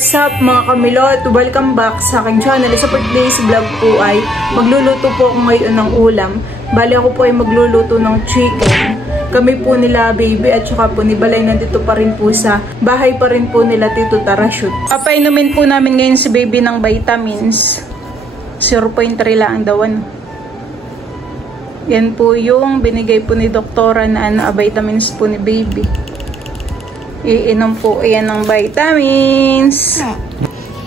What's up mga kamilot? Welcome back sa aking channel. Sa today's vlog po ay magluluto po ako ngayon ng ulam. Bali ako po ay magluluto ng chicken. Kami po nila baby at saka po ni Balay nandito pa rin po sa bahay pa rin po nila Tito Tarashoot. Papainumin po namin ngayon si baby ng vitamins. 0.3 lang daw ano. Yan po yung binigay po ni doktora na vitamins po ni baby. Iinom po yan ng vitamins.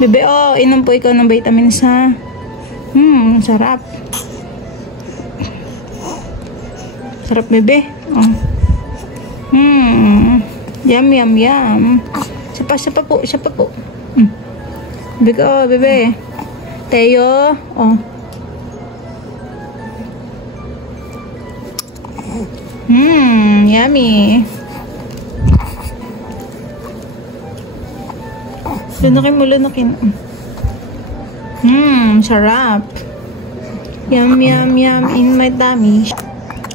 Bebe, oh, inom po ikaw ng vitamins ha. Sarap. Sarap bebe. Oh. Yum, yum, yum. Siya pa po. Bebe, oh, bebe. Teo, oh. Yummy. Lunakin. Sarap. Yum, yum, yum in my tummy.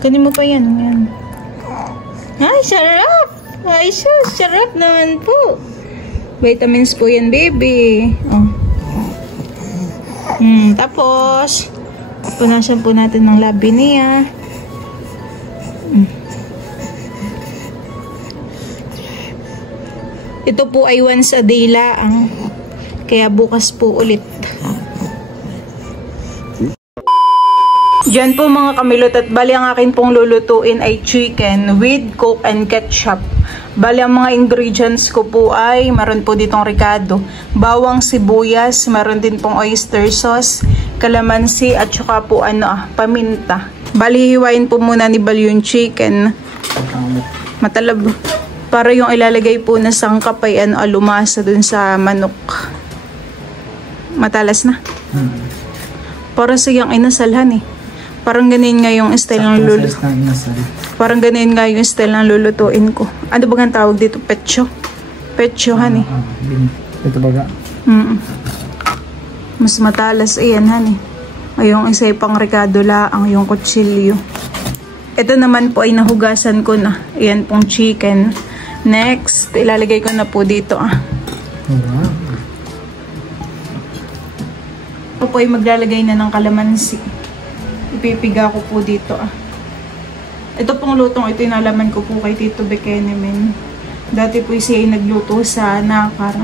Kunin mo pa yan. Ay, sarap! Ay, sus, sarap naman po. Vitamins po yan, baby. Oh. Tapos, punasan po natin ng labi niya. Ito po ay once a day lang. Kaya bukas po ulit. Diyan po mga kamilot at bali ang akin pong lulutuin ay chicken with coke and ketchup. Bali ang mga ingredients ko po ay meron po ditong ricado, bawang sibuyas, meron din pong oyster sauce, kalamansi at saka po paminta. Bali hiwain po muna ni Bal yung chicken. Matalab. Para yung ilalagay po na sangkap ay alumasa dun sa manok. Matalas na. Para siyang inasalhan eh. Parang ganun nga yung style ng lulutuin. Parang ganun nga yung style ng lulutuin ko. Ano ba ang tawag dito? Pecho? Pechohan eh. Ito baga? Mas matalas. Ayan han eh. Ay, yung isa pang ricado laang yung kutsilyo. Ito naman po ay nahugasan ko na. Ayan pong chicken. Next, ilalagay ko na po dito Ako po ay maglalagay na ng kalamansi. Ipipiga ko po dito Ito pong lutong ito inalaman ko po kay Tito Bekenemen. Dati po siya ay nagluto sa Nakar.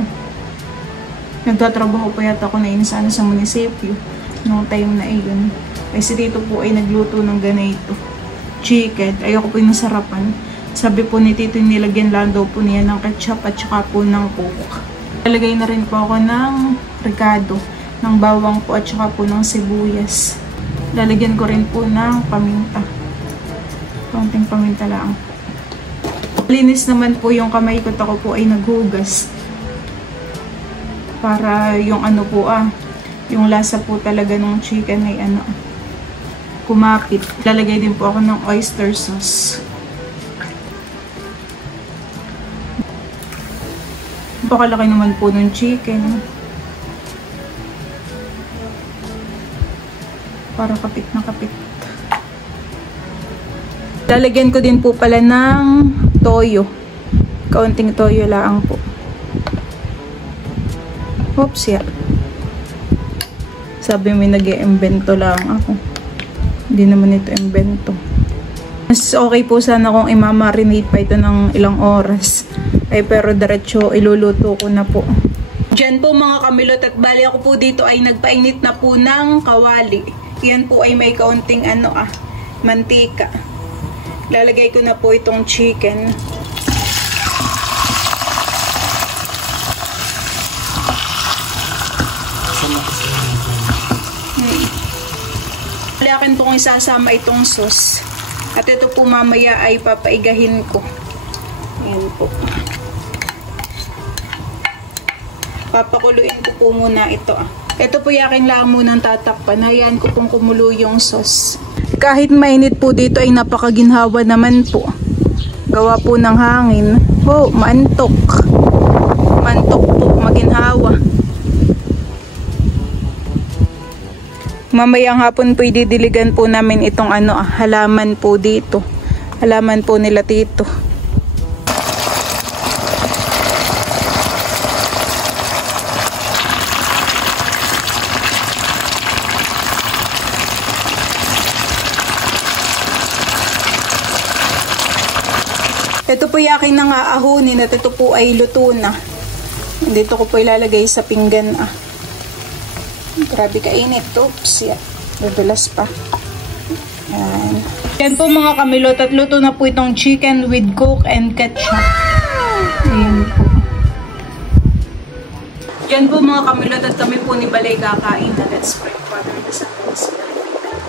Nagtatrabaho po yata ako na sa munisipyo. Noong time na iyon. Kasi Tito po ay nagluto ng ganito. Chicken. Ayoko po yung nasarapan. Sabi po ni Tito, nilagyan lang daw po niya ng ketchup at saka po ng coke. Nalagay na rin po ako ng ricado, ng bawang po at saka po ng sibuyas. Lalagyan ko rin po ng paminta. Konting paminta lang. Linis naman po yung kamay ko, ako po ay naghugas. Para yung yung lasa po talaga ng chicken ay kumapit. Lalagay din po ako ng oyster sauce. Pakalaki naman po ng chicken. Para kapit na kapit. Lalagyan ko din po pala ng toyo. Kaunting toyo lang po. Oops, ya. Sabi mo nag-iimbento lang ako. Hindi naman ito imbento. Mas okay po sana kung imamarinate pa ito ng ilang oras. Ay pero diretso iluluto ko na po. Diyan po mga kamilot at bali ako po dito ay nagpainit na po ng kawali. Yan po ay may kaunting mantika. Lalagay ko na po itong chicken. Bali akin pong isasama itong sauce. At ito po mamaya ay papaigahin ko. Ayan po. Papakuluin ko po muna ito. Ito po yakin lang munang tatakpan. Hayaan ko pong kumulo yung sauce. Kahit mainit po dito ay napakaginhawa naman po. Gawa po ng hangin. Oh, mantok. Mantok po, maginhawa. Mamayang hapon po ididiligan po namin itong halaman po dito. Halaman po nila Tito. Ito po yung aking nangaahunin at ito po ay luto na. Dito ko po ilalagay sa pinggan. Grabe kainit. Oops, yan. Madulas pa. Yan. Yan po mga kamilot at luto na po itong chicken with coke and ketchup. Ayan po. Yan po mga kamilot at kami po ni Balay kakain na. Let's pray. Father, the Son, and the Spirit.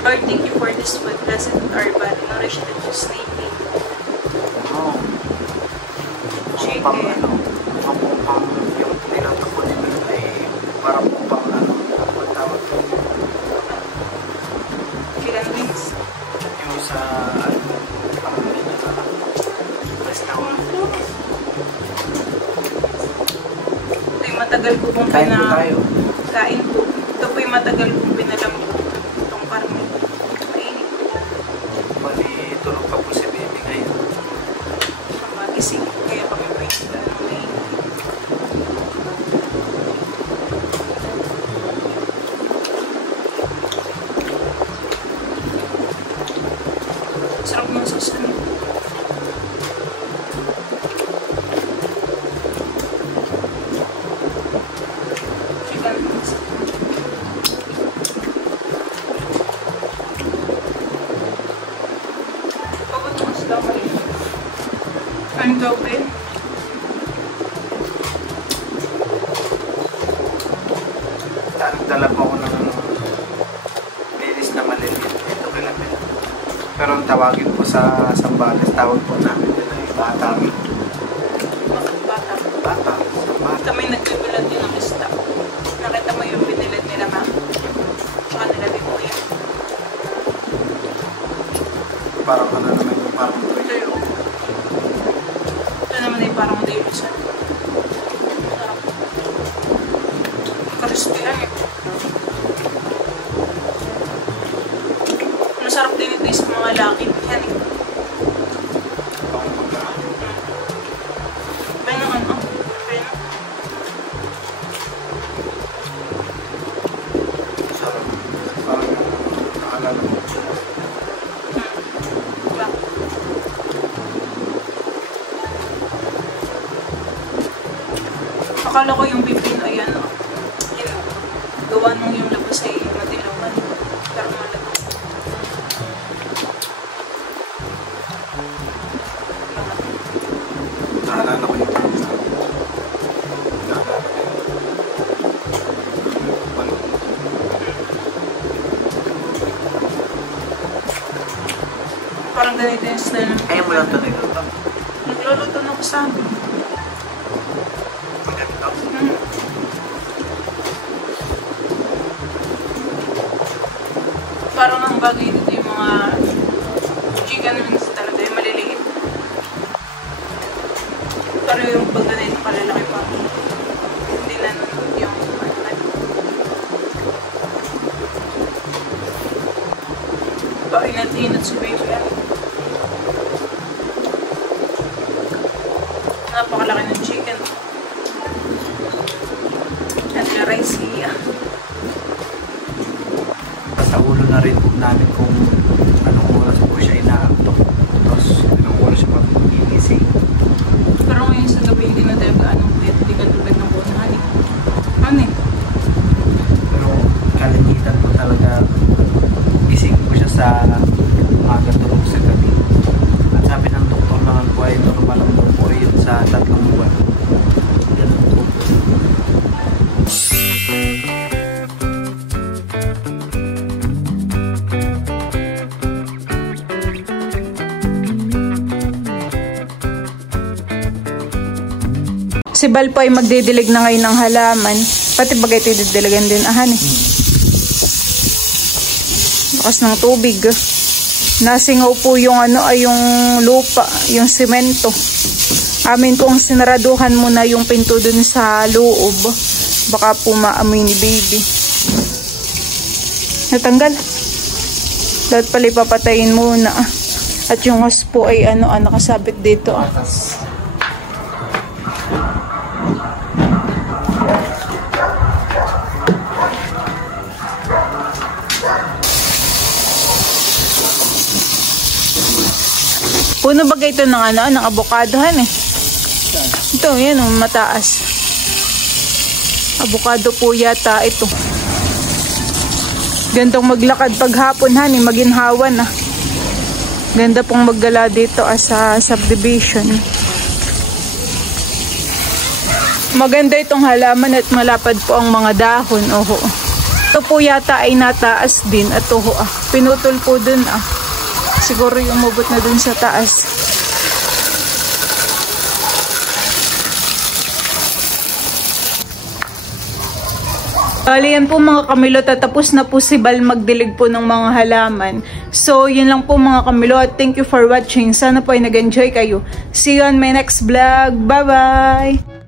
Lord, thank you for this food. Blessed our body. Nourish the juice name. Pang ano, pang yung nilato ko nila ay parang pang ano, ang tawag ko. Chicken wings. Yung sa ano, pang restaurant. Ito yung matagal ko pong Kain po tayo. Kain po. Ito po yung matagal kong pinalambot. Itong parang mainit. Bali, tulog pa po si baby ngayon. Ang magising. Kaya kami po yung mainit. Sarap ng susunod. Chicken wings. Pagod mo sila kayo. Ang gawin. Dala po ako ng bilis na maliliit. Ito kilapit. Pero ang tawagin po sa Sambales, tawag po namin yun ay batang. Bakit bata? Batang. Sambales. Kami nagbibilad din ng isda. Nakita mo yung binilad nila, ma'am? Tsaka nila din po yan. Parang ano naman, parang Ito yun. Ito naman ay parang Davidson. Sarap. Crispy lang eh. Masarap din ito sa mga laki. Yan eh. pang pagkaan. May naman oh. May na. Sarap. Parang naalala ko. Diba? Akala ko yung bibin ay ano. Yun. Gawa nung yung labas ay madilawan. Pero malago. Naalala ko yung naalala ko yung Parang ganito yung style ng ayaw mo lang ito nito. nagluluto na ko sa amin. Maganda. Parang ang bagay dito yung mga chicken wings talaga, yung maliliit. Pero yung pag ganito kalalaki pa, hindi na nanonood yung ano na. Painat-inat si baby yan. Napakalaki ng chicken. At yung rice siya. Sa ulo na rin po namin kung anong oras po siya inaantok. Tapos anong oras siya magigising. Pero ngayon sa gabi hindi na tayo gaano pwede. Hindi ka tulad ng bunahan eh. Ano eh? Pero kalimitan po talaga gising po siya sa umaga, tulog sa gabi. At sabi ng doktor naman po ay normal lang daw po yun sa 3 buwan. Ganun po. Si Bal po ay magdidilig na ngayon ng halaman. Pati bagay ito didiligan din ahan eh. Lakas ng tubig. Nasingaw po yung ano ay yung lupa, yung semento. Amin pong sinaraduhan muna yung pinto dun sa loob. Baka po maamoy ni baby. Natanggal. Lahat pala ipapatayin muna. At yung hose po ay ano nakasabit dito. Puno ba ito ng ng avocadohan eh? Ito, yan oh, mataas. Avocado po yata ito. Gandang maglakad paghapon, honey, maginhawa na. Ganda pong maggala dito sa subdivision. Maganda itong halaman at malapad po ang mga dahon. Oho. Ito po yata ay nataas din. At oho, pinutol po dun. Siguro yung umubot na dun sa taas. Bali, yan po mga kamilo, tatapos na po si Bal magdilig po ng mga halaman. So, yun lang po mga kamilo at thank you for watching. Sana po ay nag-enjoy kayo. See you on my next vlog. Bye-bye!